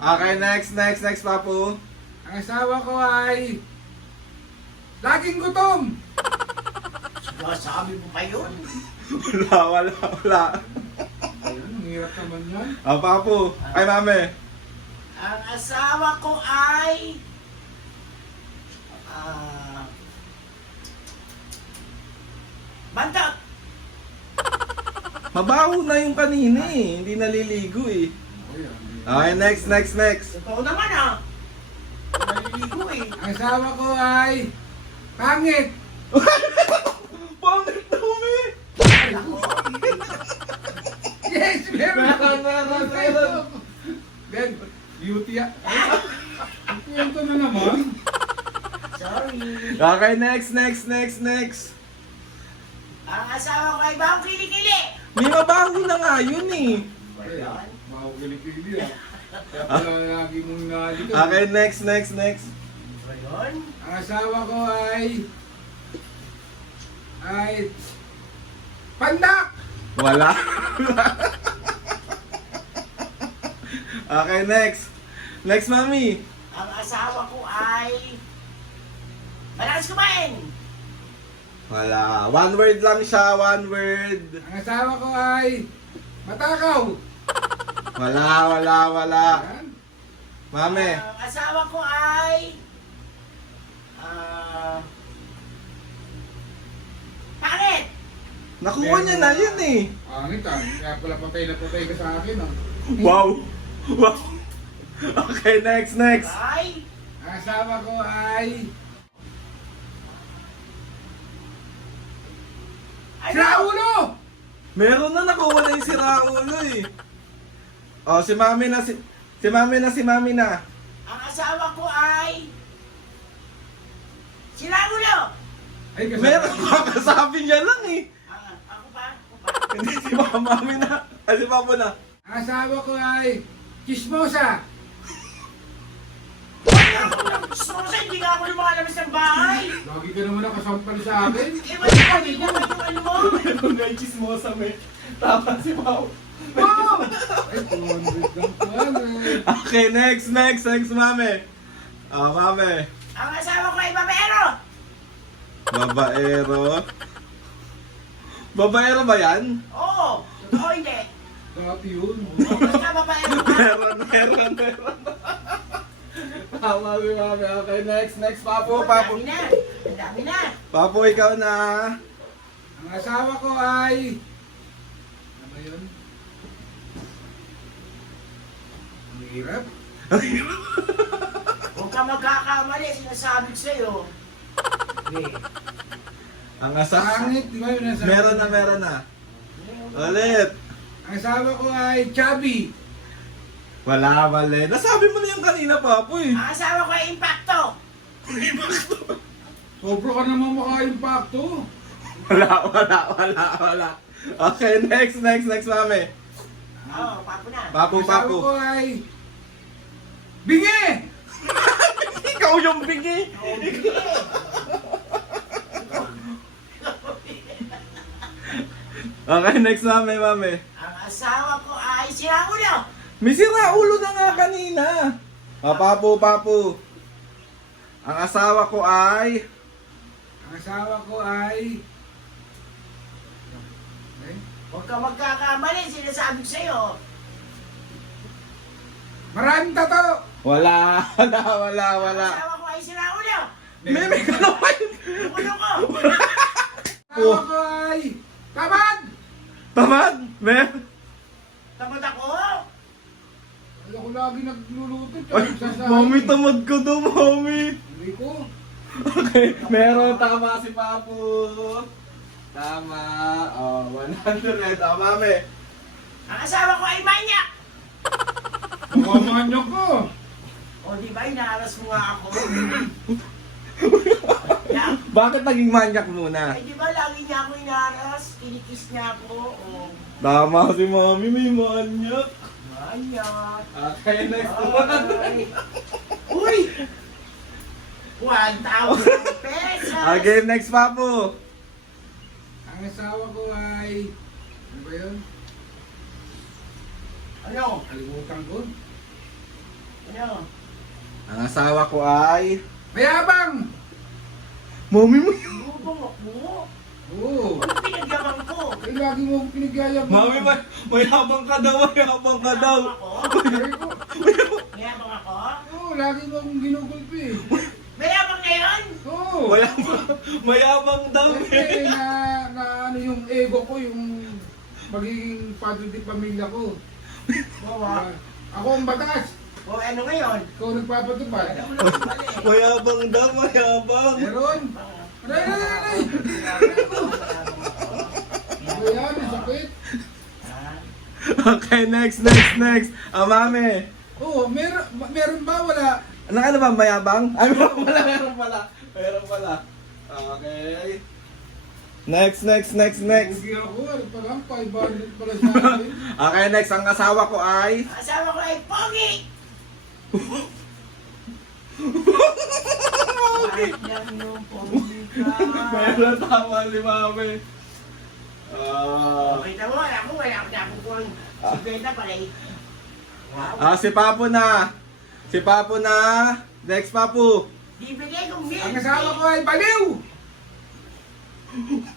Okay, next, Papu. Ang asawa ko ay laging gutom. Sabi mo pa yun? Wala. Ayun, ang hirap naman yan. Papu. Ay, mami. Ang asawa ko ay... Bantot! Mabaho na yung kanina eh. Hindi naliligo eh. Okay, next. Totoo naman ah! Naliligo eh. Ang asawa ko ay pangit. Pangit dumi! Yes, meron. Meron. Ben, beauty ah. Ito na naman. Sorry. Okay, next. Ang asawa ko ay bawang kilikili. May mabaho na nga yun eh. Ayan, baho kilikili ah. Kaya pala lagi mong nalito. Okay, next. Ba yun? Ang asawa ko ay pandak. Wala. Okay, next, mami. Ang asawa ko ay... Malakas kumain. Wala. One word lang siya, one word. Ang asawa ko ay matakaw. Wala. Ayan. Mami. Ang asawa ko ay... Pangit. Nakuha niya na yun eh. Pangit ah. Kaya pala patay na patay ka sa akin ah. Wow. Okay, next. Ay. Ang asawa ko ay Ano? Raulo! Meron na nakuha na yung si Raulo eh. Oh, si mami na. Ang asawa ko ay... Si Raulo! Ay, kasi Meron pa, kasabi niya lang eh. Ako pa? Hindi si mami na. Ay, si papa na. ang asawa ko ay chismosa. Gusto ko sa hindi nga ako lumakalabas ng bahay. Lagi ka naman nakasampal sa akin. Eh, wala ka din naman yung ano mo. Meron na yung chismosa, may. Tama si Pao. Wow! Ay, 200 lang pala. Okay, next, mami. Mami. Ang asawa ko ay babero. Babaero ba yan? Oo. Oo, hindi. Dati yun. Basta babero ka. Meron. Tama si mami. Okay, next, Papo. Ang dami na. Papo, ikaw na. Ang asawa ko ay... Ano ba yun? Ang hirap. Huwag ka magkakamali. Sinasabi ko sa'yo. Okay. Ang asawa. Pangit, di ba yun nasa... Meron na. Ulit. Ang asawa ko ay chubby. Wala. Nasabi mo na yung kanina, Papo eh. Ang asawa ko ay impacto. Sobra ka naman maka-impacto. Wala. Okay, next, mami. Oo, papo na. Papo. Ang asawa ko ay... Bingi! Ikaw yung bigi. Okay, next, mami. Ang asawa ko ay siraulo. May sira ulo na nga kanina. Papo. Ang asawa ko ay... Ang asawa ko ay... Okay. Huwag ka magkakamali. Sinasabi ko sa'yo. Maraming tato! Wala. Ang asawa ko ay siraulo. May ka naman. Ulo ko. Ang asawa ko ay... Tamad! Tamad. Tamad ako. Ako lagi nagluluto. Mami, tamad ka daw, mami. Hindi ko. Okay, meron. Tama si Papo. Tama. 100. Mami. Ang asawa ko ay manyak. Makamanyo ko. O di ba, inaaras mo nga ako. Yeah. Bakit naging manyak muna? Ay di ba, lagi niya ako inaaras. Kinikis niya ako. O, Tama si mami, may manyak. manyak. Okay, next one. Ay. Uy! 1,000 pesos! Okay, next Papo. Ang asawa ko ay... Ano ba yun? Ano? Kalimutan ko. Ano? Ang asawa ko ay... Mayabang! Mami mo Lubong ako. Oo. Ano pinagyabang ko? Eh, lagi mo akong pinagyayabang. Mami, mayabang ka daw, mayabang ka daw. Mayabang ako? Sabi ko, Mayabang ako? oo, lagi mo akong ginugulpi. Mayabang na yun? Oo. Mayabang daw. Siyempre, na ano yung ego ko, yung magiging padre di pamilya ko. Bawa. Ako ang batas. O ano ngayon? Ikaw nagpapatupad. Ano mo naman mali? Mayabang daw, mayabang. Meron. Aray, aray, aray. Ayan, may sakit. Okay, next. Mami. Oo, meron ba? Wala. Ano ba, mayabang? Ay, meron pala. Okay. Next. Hindi ako, ano pa lang, 500 pala sa akin. Okay, next. Ang asawa ko ay... Asawa ko ay Pogi! Bakit lang yung Pogi ka? Meron tama si Mami. Kita mo, ako wala ako nakukuha ng 50 pala eh. Wow. Si Papo na. Next, Papu. Bibigay kong milk. Ang asawa ko ay baliw!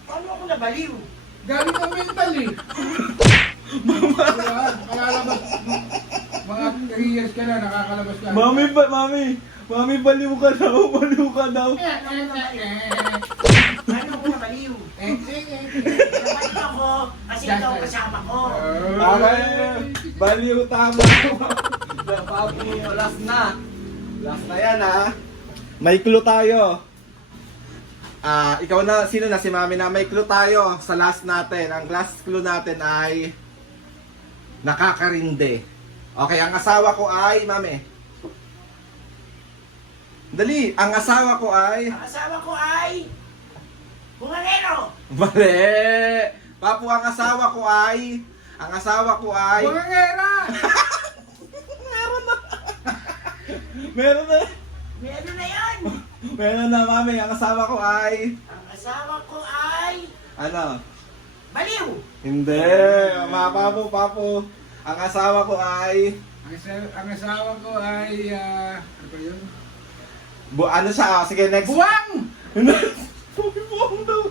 Paano ako nabaliw? Galing ang mental eh. Kaya, kalalabas, mga 3 years ka na, nakakalabas ka. Mami, baliw ka daw. Paano ako nabaliw? Nabaliw ako kasi ikaw ang kasama ko. Okay, baliw tama. Papu, last na yan ha. May clue tayo. Ikaw na, sino na? Si Mami na. May clue tayo sa last natin. Ang last clue natin ay nakakarinde. Okay, ang asawa ko ay, Mami. Dali, ang asawa ko ay... Ang asawa ko ay Bungangero. Mali! Papu, ang asawa ko ay... Bungangera! Meron na! Meron na yan. Meron na, Mami. Ang asawa ko ay... Ang asawa ko ay Ano? baliw. Hindi. Papu. Ang asawa ko ay... Ang asawa ko ay, ano ba yun? Ano siya? Sige, next. Buwang! Buwang daw.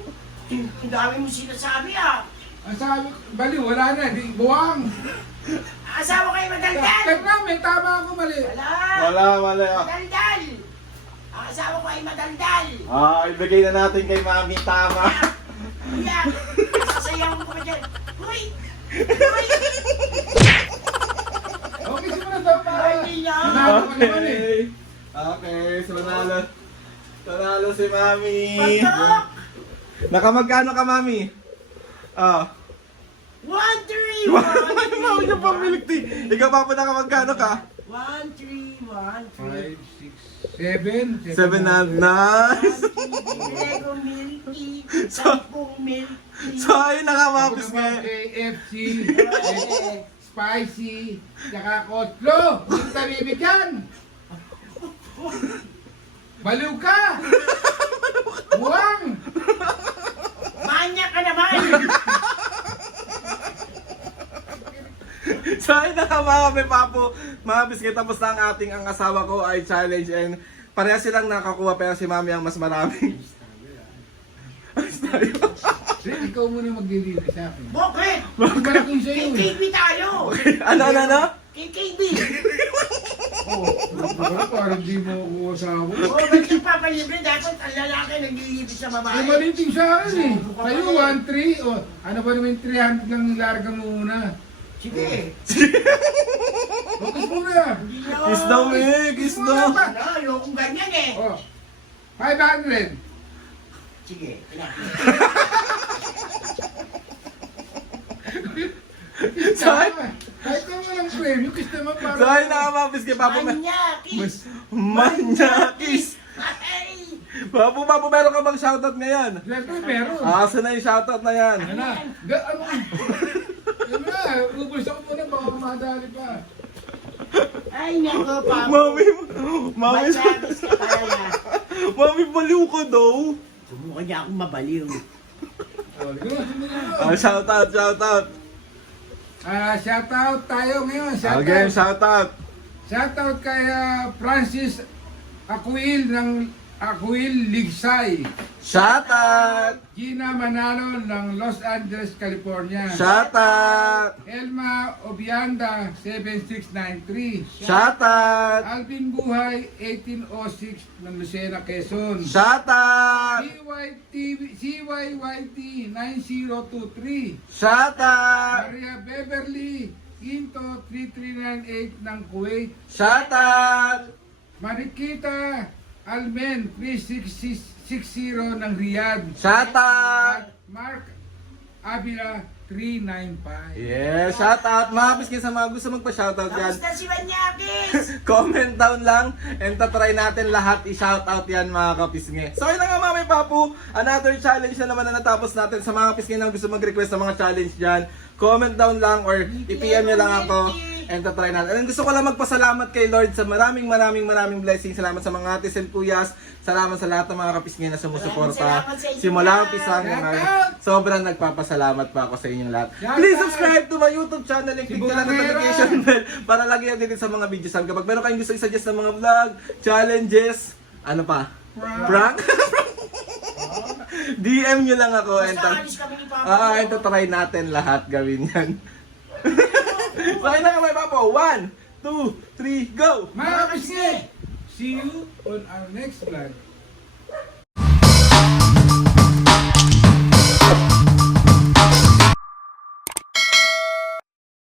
Ang dami mo sinasabi ah. Ang sabi ko, baliw, wala na, di, buwang! Ang asawa ko ay madaldal. Teka, may tama ako mali. Wala. Mali. Madaldal. Ang asawa ko ay madaldal. Ibigay na natin kay Mami. Tama. Kuya, sasayaw ko pa dyan. Huy! Huy! Okay, simulan daw para. Hindi niya. Nanalo ka naman eh. Okay, so nanalo si Mami. Patok! Nakamagkano ka, Mami? 1, 3, 1, 3. Mami niya pamilik ti. Ikaw pa po nakamagkano ka? 1, 3, 1, 3. 5, 6, 7. 7 na. Nice. Lego milky. 10 milky. So, ayun nakamapis Ako nga. naman KFC, spicy, tsaka kotlo. Hindi kita bibigyan. Baliw ka! Buwang! Manya ka naman. So, ayun nakamapis, Papo. Mapis nga tapos na ang ating ang asawa ko ay challenge and pareha silang nakakuha pero si Mami ang mas marami. Ikaw muna maglilinis sa akin. Bakit? Malaking sa'yo eh. KKB tayo. Ano? KKB. Oo, parang di mo ako asawa. O, ba't yung papalibre? Dapat ang lalaki nag-iibig sa Ay, babae. maliting sa akin eh. Kayo, 1-3. O, ano ba naman 300 lang nilarga mo muna? Sige. Focus muna. Hindi na. Kiss daw, eh. Kiss daw. Ano, ayokong ganyan eh. O, 500. Sige, ilan. Saan? Kahit naman ang premyo, kiss naman para. So, ayun nakamapis kay Papo. Manyakis. Manyakis! Ay! Papo, meron ka bang shoutout ngayon? Siyempre, meron. Asa na yung shoutout na yan? Ano na? Ano? Yan na, ubus ako muna, baka madali pa. Ay, nako, Papo. Mami, Manyakis ka talaga. Mami, baliw ka daw. Mukha niya akong mabaliw. O, siguro. Shoutout. Shoutout tayo ngayon. Again, shoutout. Shoutout kay Francis Aquil ng Aquil Ligsay. Shoutout! Gina Manalo ng Los Angeles, California. Shoutout! Elma Obianda 7693. Shoutout! Alvin Buhay 1806 ng Lucena, Quezon. Shoutout! CYYT 9023. Shoutout! Maria Beverly Quinto 3398 ng Kuwait. Shoutout! Marikita Almen 3660 ng Riyadh. Shoutout! At Mark Avila 395. Yeah, shoutout! Mga kapisngi sa mga gusto magpa-shoutout dyan. Kamusta si Banyakis? Comment down lang and tatry natin lahat i-shoutout yan mga kapisngi. So yun na nga mga may papu, another challenge na naman na natapos natin sa mga kapisngi na gusto mag-request ng mga challenge dyan. Comment down lang or i-PM nyo lang ako and tatry natin. And gusto ko lang magpasalamat kay Lord sa maraming blessings. Salamat sa mga atis and kuyas. Salamat sa lahat ng mga kapisngi na sumusuporta. Salamat sa inyo Simula lahat. umpisa hanggang ngayon. Shoutout! Sobrang nagpapasalamat pa ako sa inyong lahat. Shoutout! Please subscribe to my YouTube channel and click na lang ang Sibunera! notification bell para lagi updated sa mga videos. Kapag meron kayong gusto i-suggest ng mga vlog, challenges, ano pa? Prank? DM nyo lang ako and Basta alis kami ni Papa. ito try natin lahat gawin yan. Okay na nga may papo. 1, 2, 3, go! Mga kapisngi, see you on our next vlog.